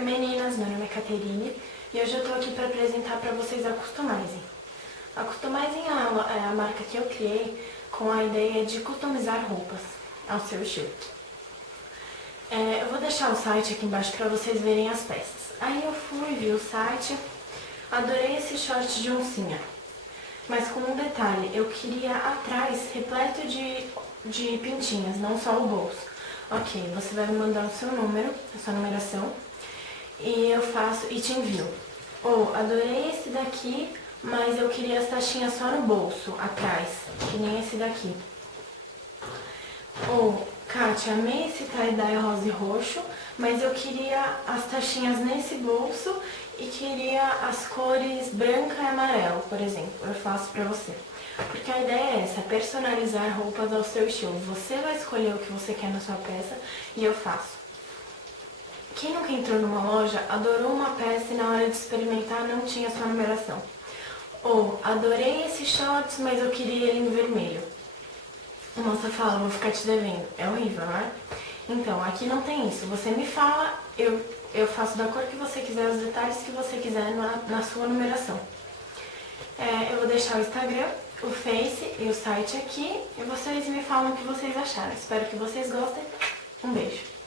Oi meninas, meu nome é Caterine e hoje eu tô aqui para apresentar para vocês a Customizing. A Customizing é a marca que eu criei com a ideia de customizar roupas ao seu estilo. Eu vou deixar o site aqui embaixo para vocês verem as peças. Aí eu fui, vi o site, adorei esse short de oncinha, mas com um detalhe, eu queria atrás repleto de pintinhas, não só o bolso. Ok, você vai me mandar o seu número, a sua numeração, e eu faço e te envio. Ou, adorei esse daqui, mas eu queria as taxinhas só no bolso, atrás, que nem esse daqui. Ou, Kátia, amei esse tie-dye rosa e roxo, mas eu queria as taxinhas nesse bolso e queria as cores branca e amarelo, por exemplo. Eu faço pra você. Porque a ideia é essa, personalizar roupas ao seu estilo. Você vai escolher o que você quer na sua peça e eu faço. Quem nunca entrou numa loja, adorou uma peça e na hora de experimentar não tinha sua numeração. Ou, adorei esse shorts, mas eu queria ele em vermelho. A moça fala, vou ficar te devendo. É horrível, não é? Então, aqui não tem isso. Você me fala, eu faço da cor que você quiser, os detalhes que você quiser na sua numeração. Eu vou deixar o Instagram, o Face e o site aqui e vocês me falam o que vocês acharam. Espero que vocês gostem. Um beijo.